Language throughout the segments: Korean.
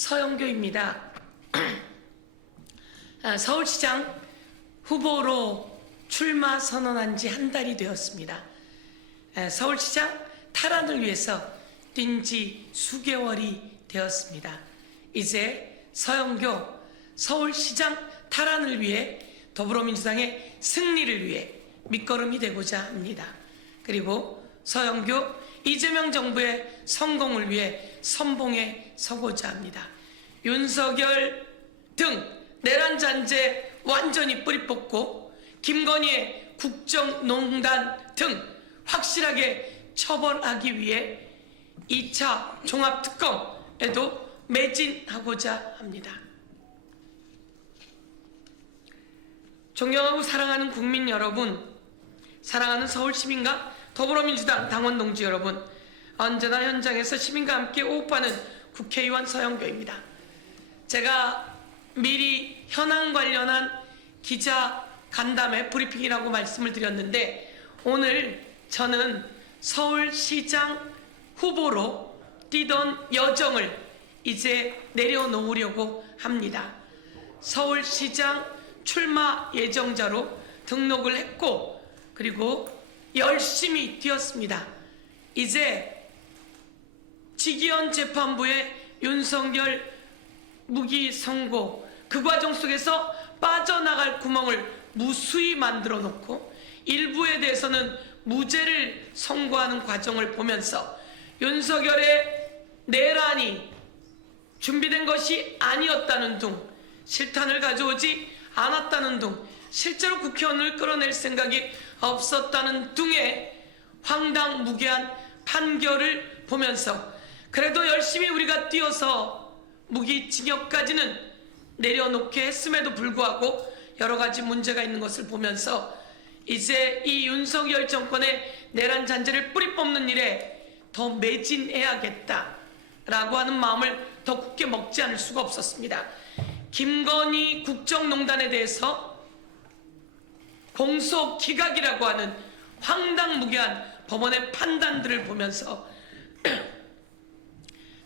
서영교입니다. 서울시장 후보로 출마 선언한 지 한 달이 되었습니다. 서울시장 탈환을 위해서 뛴 지 수개월이 되었습니다. 이제 서영교 서울시장 탈환을 위해 더불어민주당의 승리를 위해 밑거름이 되고자 합니다. 그리고 서영교 이재명 정부의 성공을 위해 선봉에 서고자 합니다. 윤석열 등 내란 잔재 완전히 뿌리 뽑고 김건희의 국정농단 등 확실하게 처벌하기 위해 2차 종합특검에도 매진하고자 합니다. 존경하고 사랑하는 국민 여러분, 사랑하는 서울시민과 더불어민주당 당원 동지 여러분, 언제나 현장에서 시민과 함께 호흡하는 국회의원 서영교입니다. 제가 미리 현안 관련한 기자 간담회 브리핑이라고 말씀을 드렸는데, 오늘 저는 서울시장 후보로 뛰던 여정을 이제 내려놓으려고 합니다. 서울시장 출마 예정자로 등록을 했고, 그리고 열심히 뛰었습니다. 이제 지기현 재판부의 윤석열 무기 선고, 그 과정 속에서 빠져나갈 구멍을 무수히 만들어 놓고 일부에 대해서는 무죄를 선고하는 과정을 보면서 윤석열의 내란이 준비된 것이 아니었다는 둥, 실탄을 가져오지 않았다는 둥, 실제로 국회의원을 끌어낼 생각이 없었다는 둥의 황당무계한 판결을 보면서 그래도 열심히 우리가 뛰어서 무기징역까지는 내려놓게 했음에도 불구하고 여러 가지 문제가 있는 것을 보면서 이제 이 윤석열 정권의 내란 잔재를 뿌리 뽑는 일에 더 매진해야겠다라고 하는 마음을 더 굳게 먹지 않을 수가 없었습니다. 김건희 국정농단에 대해서 공소기각이라고 하는 황당무계한 법원의 판단들을 보면서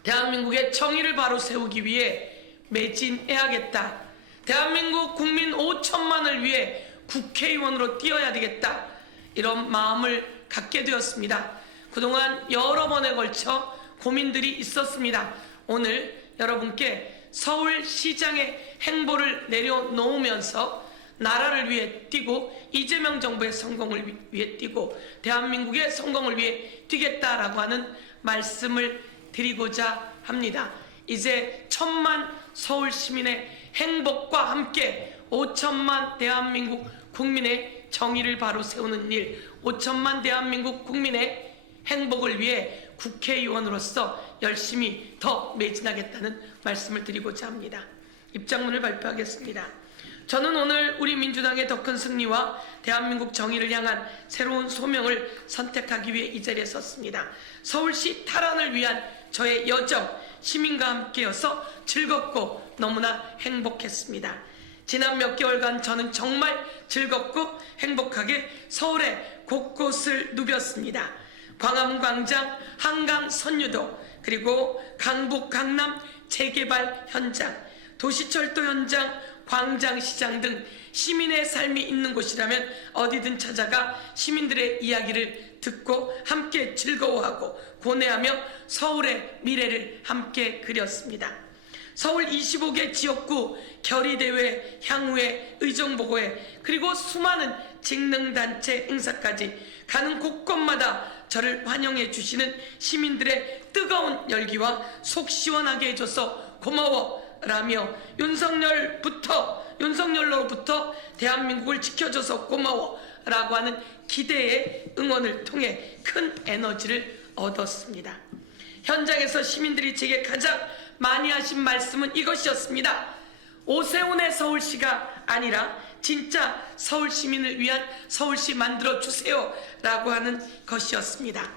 대한민국의 정의를 바로 세우기 위해 매진해야겠다. 대한민국 국민 5천만을 위해 국회의원으로 뛰어야 되겠다. 이런 마음을 갖게 되었습니다. 그동안 여러 번에 걸쳐 고민들이 있었습니다. 오늘 여러분께 서울시장의 행보를 내려놓으면서 나라를 위해 뛰고 이재명 정부의 성공을 위해 뛰고 대한민국의 성공을 위해 뛰겠다라고 하는 말씀을 드리고자 합니다. 이제 1,000만 서울 시민의 행복과 함께 5천만 대한민국 국민의 정의를 바로 세우는 일, 5천만 대한민국 국민의 행복을 위해 국회의원으로서 열심히 더 매진하겠다는 말씀을 드리고자 합니다. 입장문을 발표하겠습니다. 저는 오늘 우리 민주당의 더 큰 승리와 대한민국 정의를 향한 새로운 소명을 선택하기 위해 이 자리에 섰습니다. 서울시 탈환을 위한 저의 여정, 시민과 함께여서 즐겁고 너무나 행복했습니다. 지난 몇 개월간 저는 정말 즐겁고 행복하게 서울의 곳곳을 누볐습니다. 광화문 광장, 한강 선유도, 그리고 강북, 강남 재개발 현장, 도시철도 현장, 광장시장 등 시민의 삶이 있는 곳이라면 어디든 찾아가 시민들의 이야기를 듣고 함께 즐거워하고 고뇌하며 서울의 미래를 함께 그렸습니다. 서울 25개 지역구 결의대회, 향후회, 의정보고회, 그리고 수많은 직능단체 행사까지 가는 곳곳마다 저를 환영해 주시는 시민들의 뜨거운 열기와 속 시원하게 해줘서 고마워 라며 윤석열로부터 대한민국을 지켜줘서 고마워 라고 하는 기대의 응원을 통해 큰 에너지를 얻었습니다. 현장에서 시민들이 제게 가장 많이 하신 말씀은 이것이었습니다. 오세훈의 서울시가 아니라 진짜 서울 시민을 위한 서울시 만들어주세요 라고 하는 것이었습니다.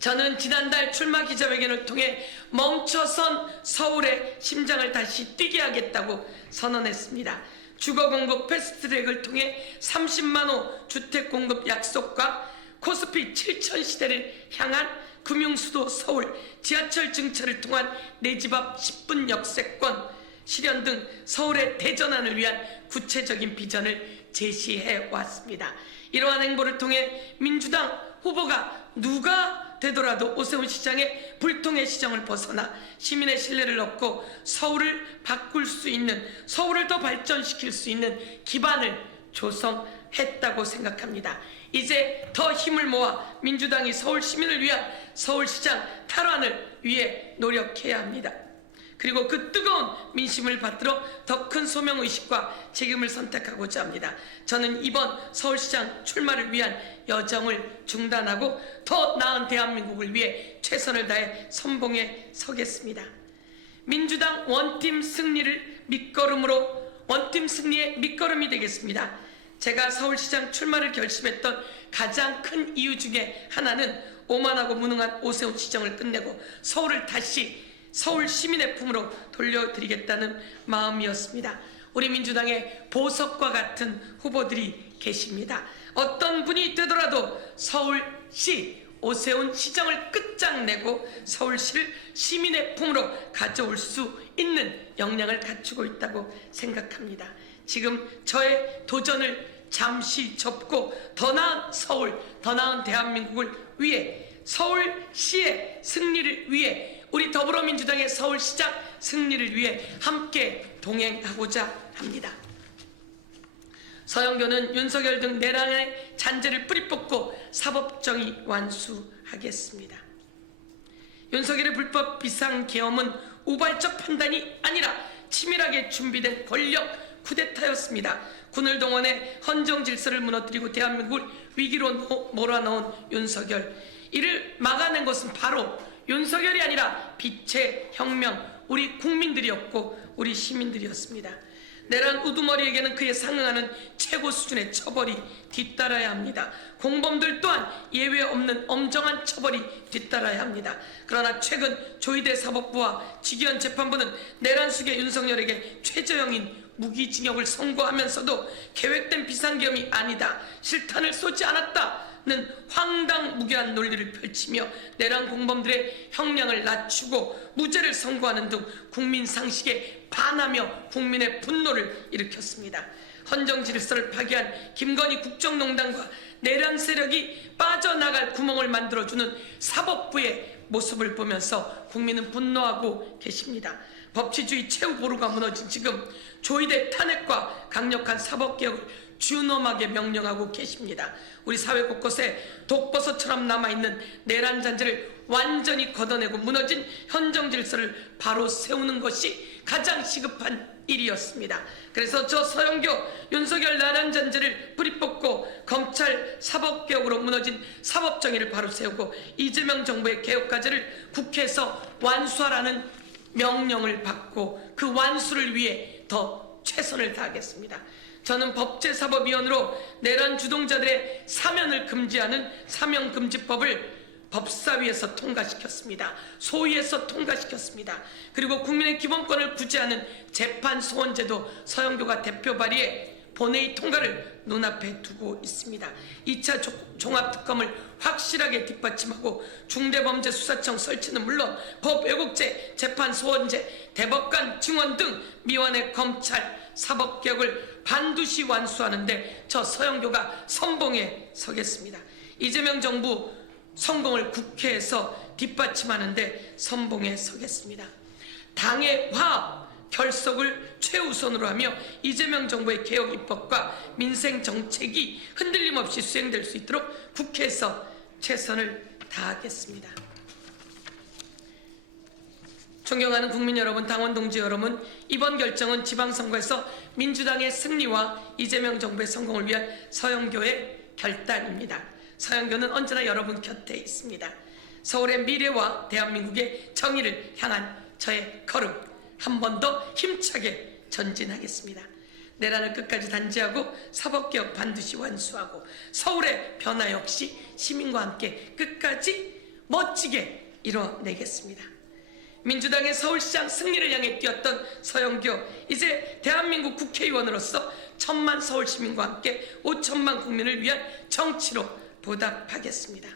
저는 지난달 출마 기자회견을 통해 멈춰선 서울의 심장을 다시 뛰게 하겠다고 선언했습니다. 주거 공급 패스트트랙을 통해 30만 호 주택 공급 약속과 코스피 7천 시대를 향한 금융수도 서울, 지하철 증차를 통한 내 집 앞 10분 역세권 실현 등 서울의 대전환을 위한 구체적인 비전을 제시해 왔습니다. 이러한 행보를 통해 민주당 후보가 누가 되더라도 오세훈 시장의 불통의 시정을 벗어나 시민의 신뢰를 얻고 서울을 바꿀 수 있는, 서울을 더 발전시킬 수 있는 기반을 조성했다고 생각합니다. 이제 더 힘을 모아 민주당이 서울 시민을 위한 서울시장 탈환을 위해 노력해야 합니다. 그리고 그 뜨거운 민심을 받들어 더 큰 소명의식과 책임을 선택하고자 합니다. 저는 이번 서울시장 출마를 위한 여정을 중단하고 더 나은 대한민국을 위해 최선을 다해 선봉에 서겠습니다. 민주당 원팀 승리를 밑거름으로, 원팀 승리의 밑거름이 되겠습니다. 제가 서울시장 출마를 결심했던 가장 큰 이유 중에 하나는 오만하고 무능한 오세훈 시정을 끝내고 서울을 다시 서울 시민의 품으로 돌려드리겠다는 마음이었습니다. 우리 민주당에 보석과 같은 후보들이 계십니다. 어떤 분이 되더라도 서울시 오세훈 시정을 끝장내고 서울시를 시민의 품으로 가져올 수 있는 역량을 갖추고 있다고 생각합니다. 지금 저의 도전을 잠시 접고 더 나은 서울, 더 나은 대한민국을 위해, 서울시의 승리를 위해, 우리 더불어민주당의 서울시장 승리를 위해 함께 동행하고자 합니다. 서영교는 윤석열 등 내란의 잔재를 뿌리 뽑고 사법정의 완수하겠습니다. 윤석열의 불법 비상계엄은 우발적 판단이 아니라 치밀하게 준비된 권력 쿠데타였습니다. 군을 동원해 헌정 질서를 무너뜨리고 대한민국을 위기로 몰아넣은 윤석열, 이를 막아낸 것은 바로 윤석열이 아니라 빛의 혁명, 우리 국민들이었고 우리 시민들이었습니다. 내란 우두머리에게는 그에 상응하는 최고 수준의 처벌이 뒤따라야 합니다. 공범들 또한 예외 없는 엄정한 처벌이 뒤따라야 합니다. 그러나 최근 조희대 사법부와 직위원 재판부는 내란 수괴 윤석열에게 최저형인 무기징역을 선고하면서도 계획된 비상계엄이 아니다, 실탄을 쏘지 않았다는 황당무계한 논리를 펼치며 내란 공범들의 형량을 낮추고 무죄를 선고하는 등 국민 상식에 반하며 국민의 분노를 일으켰습니다. 헌정 질서를 파괴한 김건희 국정농단과 내란 세력이 빠져나갈 구멍을 만들어주는 사법부의 모습을 보면서 국민은 분노하고 계십니다. 법치주의 최후 보루가 무너진 지금 조희대 탄핵과 강력한 사법개혁을 준엄하게 명령하고 계십니다. 우리 사회 곳곳에 독버섯처럼 남아있는 내란 잔재를 완전히 걷어내고 무너진 헌정 질서를 바로 세우는 것이 가장 시급한 일이었습니다. 그래서 저 서영교, 윤석열 내란 잔재를 뿌리 뽑고 검찰 사법개혁으로 무너진 사법정의를 바로 세우고 이재명 정부의 개혁과제를 국회에서 완수하라는 명령을 받고 그 완수를 위해 더 최선을 다하겠습니다. 저는 법제사법위원으로 내란 주동자들의 사면을 금지하는 사면금지법을 법사위에서 통과시켰습니다. 소위에서 통과시켰습니다. 그리고 국민의 기본권을 구제하는 재판소원제도 서영교가 대표 발의해 본회의 통과를 눈앞에 두고 있습니다. 2차 종합특검을 확실하게 뒷받침하고 중대범죄수사청 설치는 물론 법왜곡죄, 재판소원제, 대법관 증언 등 미완의 검찰 사법개혁을 반드시 완수하는데 저 서영교가 선봉에 서겠습니다. 이재명 정부 성공을 국회에서 뒷받침하는데 선봉에 서겠습니다. 당의 화합, 결속을 최우선으로 하며 이재명 정부의 개혁 입법과 민생 정책이 흔들림 없이 수행될 수 있도록 국회에서 최선을 다하겠습니다. 존경하는 국민 여러분, 당원 동지 여러분, 이번 결정은 지방선거에서 민주당의 승리와 이재명 정부의 성공을 위한 서영교의 결단입니다. 서영교는 언제나 여러분 곁에 있습니다. 서울의 미래와 대한민국의 정의를 향한 저의 걸음, 한 번 더 힘차게 전진하겠습니다. 내란을 끝까지 단죄하고 사법개혁 반드시 완수하고 서울의 변화 역시 시민과 함께 끝까지 멋지게 이뤄내겠습니다. 민주당의 서울시장 승리를 향해 뛰었던 서영교, 이제 대한민국 국회의원으로서 1000만 서울시민과 함께 5천만 국민을 위한 정치로 보답하겠습니다.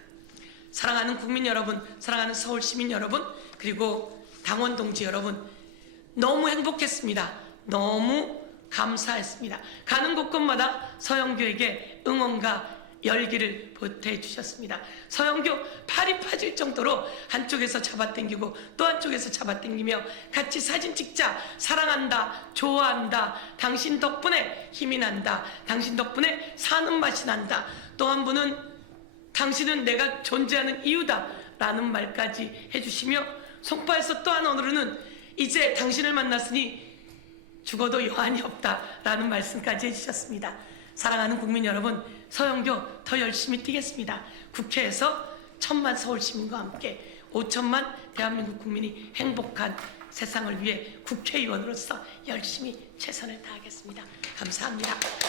사랑하는 국민 여러분, 사랑하는 서울 시민 여러분, 그리고 당원 동지 여러분, 너무 행복했습니다. 너무 감사했습니다. 가는 곳곳마다 서영교에게 응원과 열기를 보태주셨습니다. 서영교 팔이 파질 정도로 한쪽에서 잡아당기고 또 한쪽에서 잡아당기며 같이 사진 찍자, 사랑한다, 좋아한다, 당신 덕분에 힘이 난다, 당신 덕분에 사는 맛이 난다, 또 한 분은 당신은 내가 존재하는 이유다 라는 말까지 해주시며, 송파에서 또 한 어느는 이제 당신을 만났으니 죽어도 여한이 없다라는 말씀까지 해주셨습니다. 사랑하는 국민 여러분, 서영교 더 열심히 뛰겠습니다. 국회에서 1000만 서울 시민과 함께 5천만 대한민국 국민이 행복한 세상을 위해 국회의원으로서 열심히 최선을 다하겠습니다. 감사합니다.